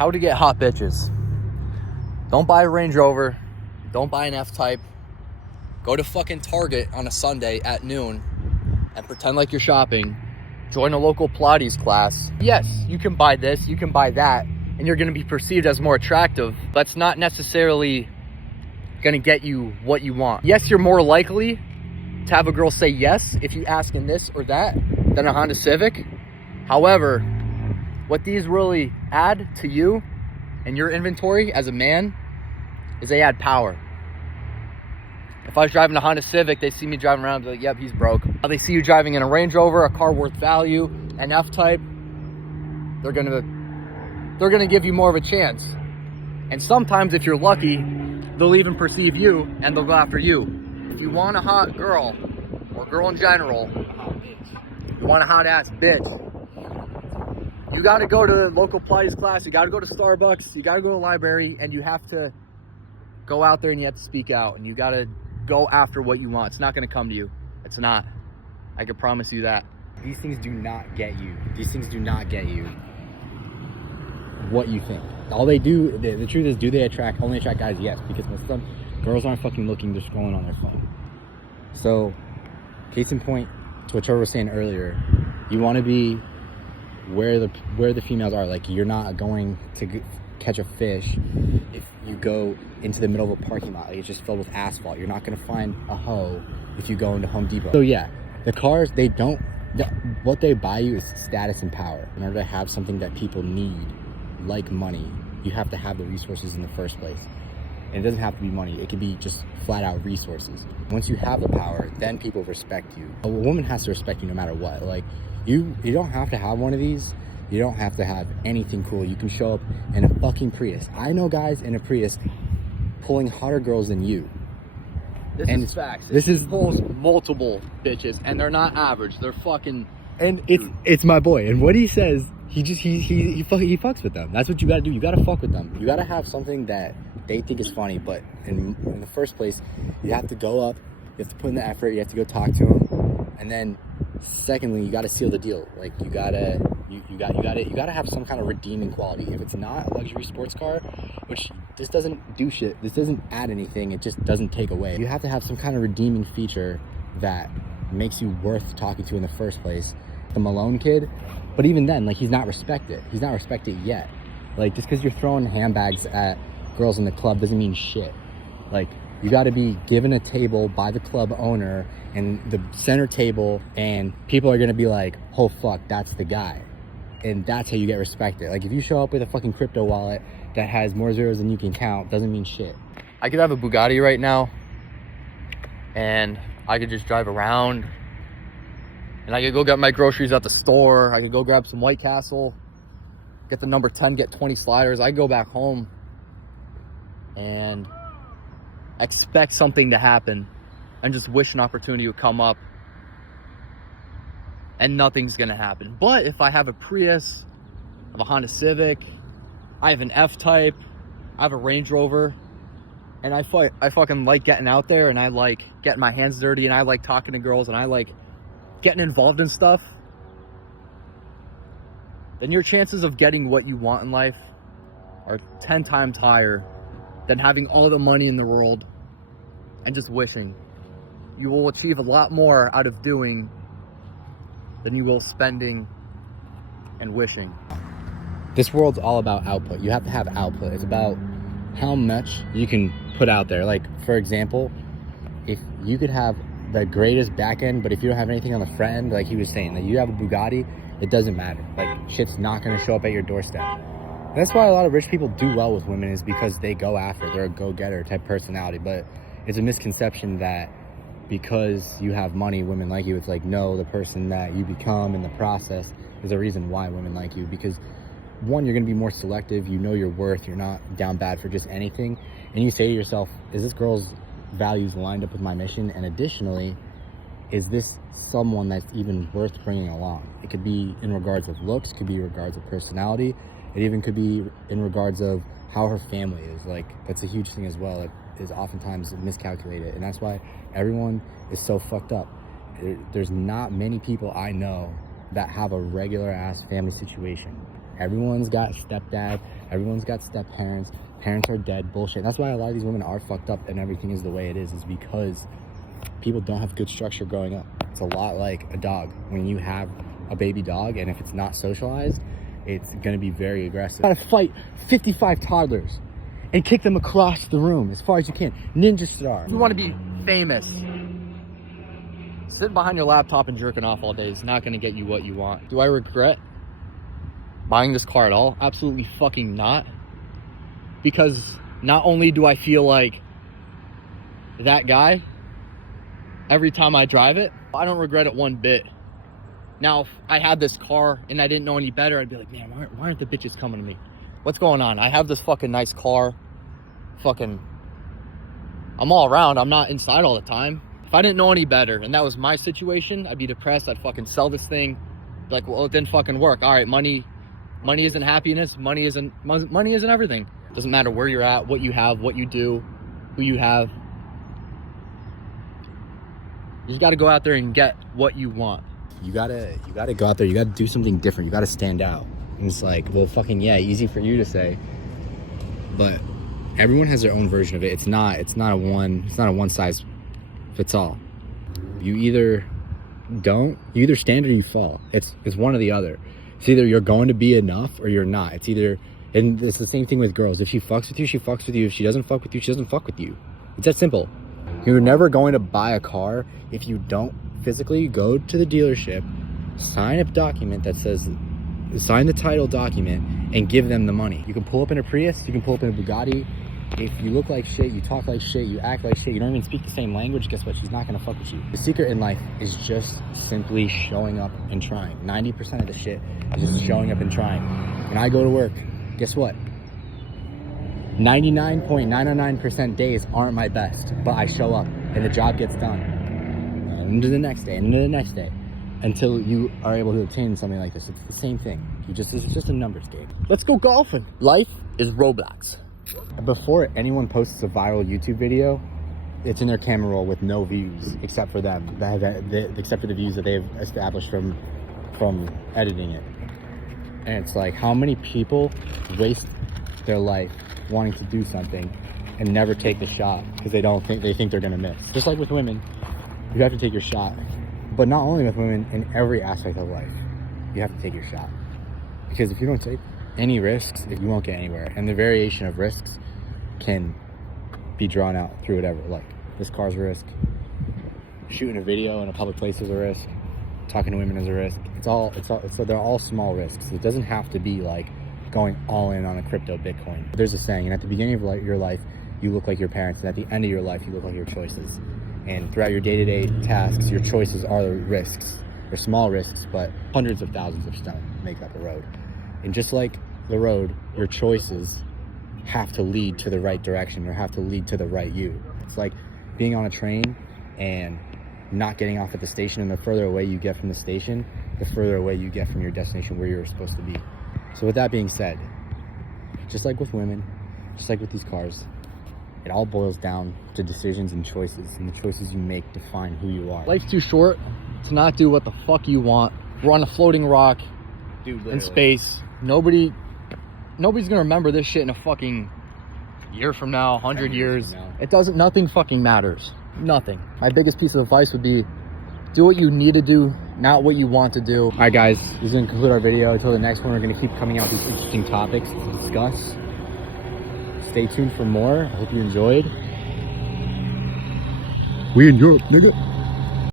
how to get hot bitches. Don't buy a Range Rover. Don't buy an F-Type. Go to fucking Target on a Sunday at noon and pretend like you're shopping. Join a local Pilates class. Yes, you can buy this, you can buy that, and you're gonna be perceived as more attractive. That's not necessarily gonna get you what you want. Yes, you're more likely to have a girl say yes if you ask in this or that than a Honda Civic. However, what these really add to you and your inventory as a man is they add power. If I was driving a Honda Civic, they see me driving around, they're like, yep, he's broke. Now they see you driving in a Range Rover, a car worth value, an F-Type, they're gonna give you more of a chance. And sometimes if you're lucky, they'll even perceive you and they'll go after you. If you want a hot girl, or girl in general, you want a hot ass bitch, you gotta go to a local Pilates class, you gotta go to Starbucks, you gotta go to the library, and you have to go out there and you have to speak out, and you gotta go after what you want. It's not gonna come to you. It's not. I can promise you that. These things do not get you. These things do not get you what you think. All they do, the truth is, do they only attract guys? Yes, because most of them, girls aren't fucking looking, they're scrolling on their phone. So, case in point, to what Trevor was saying earlier, you want to be where the females are. Like, you're not going to catch a fish if you go into the middle of a parking lot. Like, it's just filled with asphalt. You're not going to find a hoe if you go into Home Depot. So yeah, the cars, what they buy you is status and power. In order to have something that people need, like money, you have to have the resources in the first place. And it doesn't have to be money. It could be just flat out resources. Once you have the power, then people respect you. A woman has to respect you no matter what. Like, you don't have to have one of these. You don't have to have anything cool. You can show up in a fucking Prius. I know guys in a Prius pulling hotter girls than you. This is facts. This pulls multiple bitches, and they're not average. They're fucking. And it's my boy. And what he says, he fucks with them. That's what you gotta do. You gotta fuck with them. You gotta have something that they think is funny. But in the first place, you have to go up. You have to put in the effort. You have to go talk to them, and then secondly, you gotta seal the deal. Like, you gotta have some kind of redeeming quality. If it's not a luxury sports car, which this doesn't do shit, this doesn't add anything, it just doesn't take away. You have to have some kind of redeeming feature that makes you worth talking to in the first place. The Malone kid, but even then, like, he's not respected. He's not respected yet. Like, just because you're throwing handbags at girls in the club doesn't mean shit. Like, you got to be given a table by the club owner and the center table, and people are going to be like, oh fuck, that's the guy. And that's how you get respected. Like, if you show up with a fucking crypto wallet that has more zeros than you can count, doesn't mean shit. I could have a Bugatti right now, and I could just drive around, and I could go get my groceries at the store. I could go grab some White Castle, get the number 10, get 20 sliders. I go back home and expect something to happen and just wish an opportunity would come up, and nothing's gonna happen. But if I have a Prius, I have a Honda Civic, I have an F-Type, I have a Range Rover, and I fucking like getting out there, and I like getting my hands dirty, and I like talking to girls, and I like getting involved in stuff, then your chances of getting what you want in life are 10 times higher than having all the money in the world and just wishing. You will achieve a lot more out of doing than you will spending and wishing. This world's all about output. You have to have output. It's about how much you can put out there. Like, for example, if you could have the greatest back end, but if you don't have anything on the front end, like he was saying, that you have a Bugatti, it doesn't matter. Like, shit's not going to show up at your doorstep. That's why a lot of rich people do well with women, is because they go after it. They're a go-getter type personality. But it's a misconception that because you have money, women like you. It's like, no, the person that you become in the process is the reason why women like you. Because one, you're going to be more selective. You know your worth. You're not down bad for just anything. And you say to yourself, is this girl's values lined up with my mission? And additionally, is this someone that's even worth bringing along? It could be in regards of looks, could be in regards of personality. It even could be in regards of how her family is. Like, that's a huge thing as well. It is oftentimes miscalculated, and that's why everyone is so fucked up. There's not many people I know that have a regular ass family situation, Everyone's got stepdad, everyone's got step parents, parents are dead, bullshit. That's why a lot of these women are fucked up and everything is the way it is because people don't have good structure growing up. It's a lot like a dog. When you have a baby dog and if it's not socialized, it's gonna be very aggressive. You gotta fight 55 toddlers and kick them across the room as far as you can. Ninja star. If you want to be famous, sitting behind your laptop and jerking off all day is not going to get you what you want. Do I regret buying this car at all? Absolutely fucking not. Because not only do I feel like that guy every time I drive it, I don't regret it one bit. Now, if I had this car and I didn't know any better, I'd be like, man, why aren't the bitches coming to me? What's going on? I have this fucking nice car. I'm all around. I'm not inside all the time. If I didn't know any better and that was my situation, I'd be depressed. I'd fucking sell this thing. Be like, well, it didn't fucking work. All right, money isn't happiness. Money isn't everything. Doesn't matter where you're at, what you have, what you do, who you have. You just got to go out there and get what you want. You gotta go out there. You gotta do something different. You gotta stand out. And it's like, well, fucking yeah, easy for you to say, but everyone has their own version of it. It's not a one size fits all. You either stand or you fall. It's one or the other. It's either you're going to be enough or you're not. It's either, and it's the same thing with girls. If she fucks with you, she fucks with you. If she doesn't fuck with you, she doesn't fuck with you. It's that simple. You're never going to buy a car if you don't physically go to the dealership, sign a document that says, sign the title document and give them the money. You can pull up in a Prius, you can pull up in a Bugatti. If you look like shit, you talk like shit, you act like shit, you don't even speak the same language, guess what? She's not gonna fuck with you. The secret in life is just simply showing up and trying. 90% of the shit is just showing up and trying. When I go to work, guess what? 99.909% days aren't my best, but I show up and the job gets done. And into the next day, and into the next day, until you are able to obtain something like this. It's the same thing. It's just a numbers game. Let's go golfing. Life is Roblox. Before anyone posts a viral YouTube video, it's in their camera roll with no views except for them, except for the views that they've established from editing it. And it's like, how many people waste their life wanting to do something and never take the shot because they think they're gonna miss. Just like with women, you have to take your shot. But not only with women, in every aspect of life, you have to take your shot. Because if you don't take any risks, you won't get anywhere. And the variation of risks can be drawn out through whatever. Like, this car's a risk. Shooting a video in a public place is a risk. Talking to women is a risk. So they're all small risks. It doesn't have to be like going all in on a crypto Bitcoin. There's a saying, and at the beginning of your life, you look like your parents, and at the end of your life, you look like your choices. And throughout your day-to-day tasks, your choices are the risks. They're small risks, but hundreds of thousands of stone make up a road. And just like the road, your choices have to lead to the right direction or have to lead to the right you. It's like being on a train and not getting off at the station, and the further away you get from the station, the further away you get from your destination where you're supposed to be. So with that being said, just like with women, just like with these cars, it all boils down to decisions and choices, and the choices you make define who you are. Life's too short to not do what the fuck you want. We're on a floating rock in space. Nobody's gonna remember this shit in a fucking year from now, 100 years. Nothing fucking matters. Nothing. My biggest piece of advice would be, do what you need to do, not what you want to do. All right, guys, this is gonna conclude our video. Until the next one, we're gonna keep coming out with these interesting topics to discuss. Stay tuned for more. I hope you enjoyed. We in Europe, nigga.